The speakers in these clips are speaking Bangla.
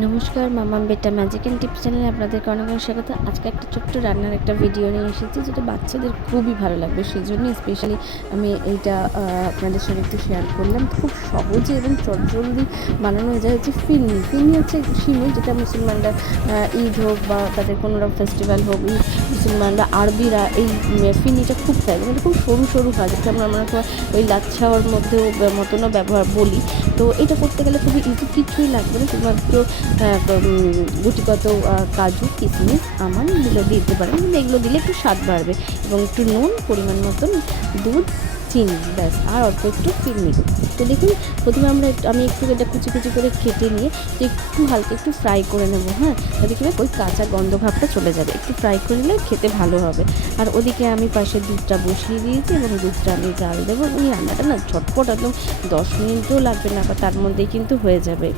নমস্কার, মামাম বেটা ম্যাজিক অ্যান্ড টিপস চ্যানেলে আপনাদেরকে অনেক অনেক স্বাগত। আজকে একটা ছোট্ট রান্নার একটা ভিডিও নিয়ে এসেছি, যেটা বাচ্চাদের খুবই ভালো লাগবে। সেই জন্য স্পেশালি আমি এইটা আপনাদের সঙ্গে একটু শেয়ার করলাম। খুব সহজে এবং চটজলদি বানানো হয়ে যায়। হচ্ছে ফিরনি। ফিরনি হচ্ছে সিমুই, যেটা মুসলমানরা ঈদ হোক বা তাদের কোনো ফেস্টিভ্যাল হোক, মুসলমানরা আরবিরা এই ফিরনিটা খুব খায়। মানে খুব সরু সরু হয়, যেটা আমরা ওই লাচ্ছাওয়ার মধ্যেও মতনও ব্যবহার বলি। তো এটা করতে গেলে খুবই ইজি, কিছুই লাগবে না, শুধুমাত্র গুটিগত কাজু, কিশমিশ, আমন্ড এগুলো দিতে পারেন। কিন্তু এগুলো দিলে একটু স্বাদ বাড়বে, এবং একটু নুন, পরিমাণ মতন দুধ, চিনি, ব্যাস, আর অল্প একটু ফিরনি। তো দেখুন, প্রথমে আমি একটু এটা কুচি কুচি করে কেটে নিয়ে একটু হালকা একটু ফ্রাই করে নেবো। হ্যাঁ, তাহলে কী হবে, ওই কাঁচা গন্ধ ভাবটা চলে যাবে। একটু ফ্রাই করে নিলে খেতে ভালো হবে। আর ওদিকে আমি পাশে দুধটা বসিয়ে দিয়েছি, এবং দুধটা আমি জাল দেবো। এই রান্নাটা না ঝটপট, একদম 10 মিনিটও লাগবে না, বা তার মধ্যেই কিন্তু হয়ে যাবে।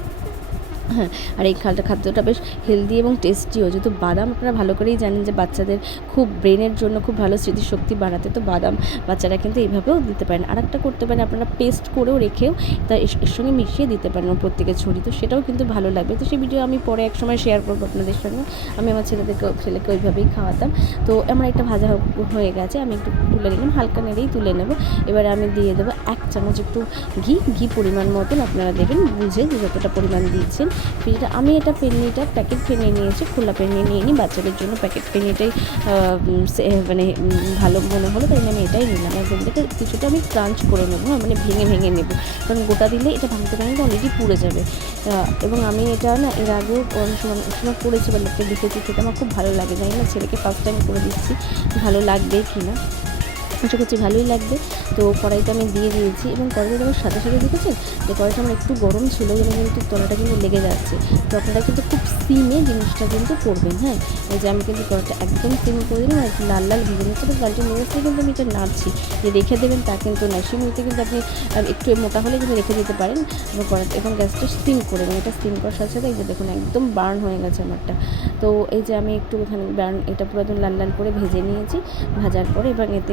হ্যাঁ, আর এই খাদ্যটা বেশ হেলদি এবং টেস্টিও। যেহেতু বাদাম আপনারা ভালো করেই জানেন যে বাচ্চাদের খুব ব্রেনের জন্য খুব ভালো স্মৃতিশক্তি বাড়াতে, তো বাদাম বাচ্চারা কিন্তু এইভাবেও দিতে পারেন। আর একটা করতে পারেন, আপনারা পেস্ট করেও রেখেও তা এর সঙ্গে মিশিয়ে দিতে পারেন প্রত্যেকের ছড়ি, তো সেটাও কিন্তু ভালো লাগবে। তো সেই ভিডিও আমি পরে এক সময় শেয়ার করবো আপনাদের সঙ্গে। আমি আমার ছেলেকে ওইভাবেই খাওয়াতাম। তো আমার একটা ভাজা হয়ে গেছে, আমি একটু তুলে নিলাম, হালকা নেড়েই তুলে নেব। এবারে আমি দিয়ে দেবো 1 চামচ একটু ঘি পরিমাণ মতন আপনারা দেবেন, বুঝে যতটা পরিমাণ দিচ্ছেন। ফিরনিটা আমি ফিরনিটা প্যাকেট ফিরনি নিয়েছি, খোলা ফিরনি নিয়ে নিই। বাচ্চাদের জন্য প্যাকেট ফিরনিটাই মানে ভালো মনে হলো, তাই আমি এটাই নিলাম। একদম থেকে কিছুটা আমি ক্রাঞ্চ করে নেবো, মানে ভেঙে নেব, কারণ গোটা দিলে এটা ভাঙতে অলরেডি পুড়ে যাবে। এবং আমি এটা না এর আগেও অনেক সময় করেছি বা লোককে দেখেছি, খেতে আমার খুব ভালো লাগে। জানি না ছেলেকে ফার্স্ট টাইম করে দিচ্ছি, ভালো লাগবে কি না। আশা করছি ভালোই লাগবে। তো কড়াইটা আমি দিয়ে দিয়েছি, এবং কড়াইটা দেওয়ার সাথে সাথে দেখেছেন যে কড়াইটা আমার একটু গরম ছিল, যেন কিন্তু তলাটা কিন্তু লেগে যাচ্ছে। তো আপনারা কিন্তু খুব সিমে জিনিসটা কিন্তু করবেন। হ্যাঁ, এই যে আমি কিন্তু কড়াইটা একদম সিম করে দিলাম, আর একটু লাল লাল ভেজে নিচ্ছি। তো গালটি নিয়ে আসলে কিন্তু আমি এটা নাড়ছি, যে রেখে দেবেন তা কিন্তু নয়। সিমুইতে কিন্তু আপনি একটু মোটা হলে কিন্তু রেখে দিতে পারেন, এবং কড়াইটা এবং গ্যাসটা স্টিম করে, এবং এটা স্টিম করার সাথে সাথে এই যে দেখুন একদম বার্ন হয়ে গেছে আমারটা। তো এই যে আমি একটু এখানে এটা পুরো একদম লাল লাল করে ভেজে নিয়েছি। ভাজার পরে এবং এতে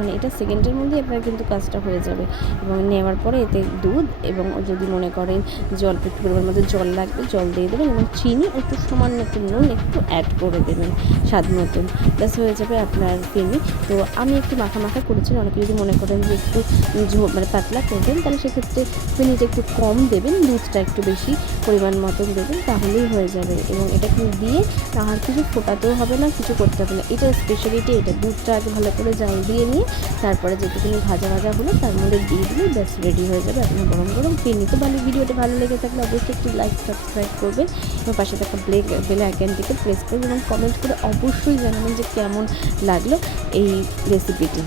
মানে এটা সেকেন্ডের মধ্যেই আপনার কিন্তু কাজটা হয়ে যাবে। এবং নেওয়ার পরে এতে দুধ, এবং যদি মনে করেন যে অল্প একটু পরিমাণ মধ্যে জল লাগবে, জল দিয়ে দেবেন, এবং চিনি একটু সামান্য একটু নুন একটু অ্যাড করে দেবেন স্বাদ মতন। ব্যাস হয়ে যাবে আপনার ফিরনি। তো আমি একটু মাখা করেছি। অনেকে যদি মনে করেন যে একটু মানে পাতলা করবেন, তাহলে সেক্ষেত্রে ফিরনিটা একটু কম দেবেন, দুধটা একটু বেশি পরিমাণ মতন দেবেন, তাহলেই হয়ে যাবে। এবং এটা কিন্তু দিয়ে আর কিছু ফোটাতেও হবে না, কিছু করতে হবে না। এটা স্পেশালিটি, এটা দুধটা আগে ভালো করে জাল দিয়ে নিয়ে তারপরে যেটুকুনি ভাজা হলো তার মধ্যে দিয়ে দিলে ব্যাস রেডি হয়ে যাবে আপনার গরম গরম ফিরনি। তো ভিডিওটা ভালো লেগে থাকলে অবশ্যই একটু লাইক, সাবস্ক্রাইব করবেন, এবং পাশে থাকা বেল আইকনটিকে প্রেস করবেন, এবং কমেন্ট করে অবশ্যই জানাবেন যে কেমন লাগলো এই রেসিপিটি।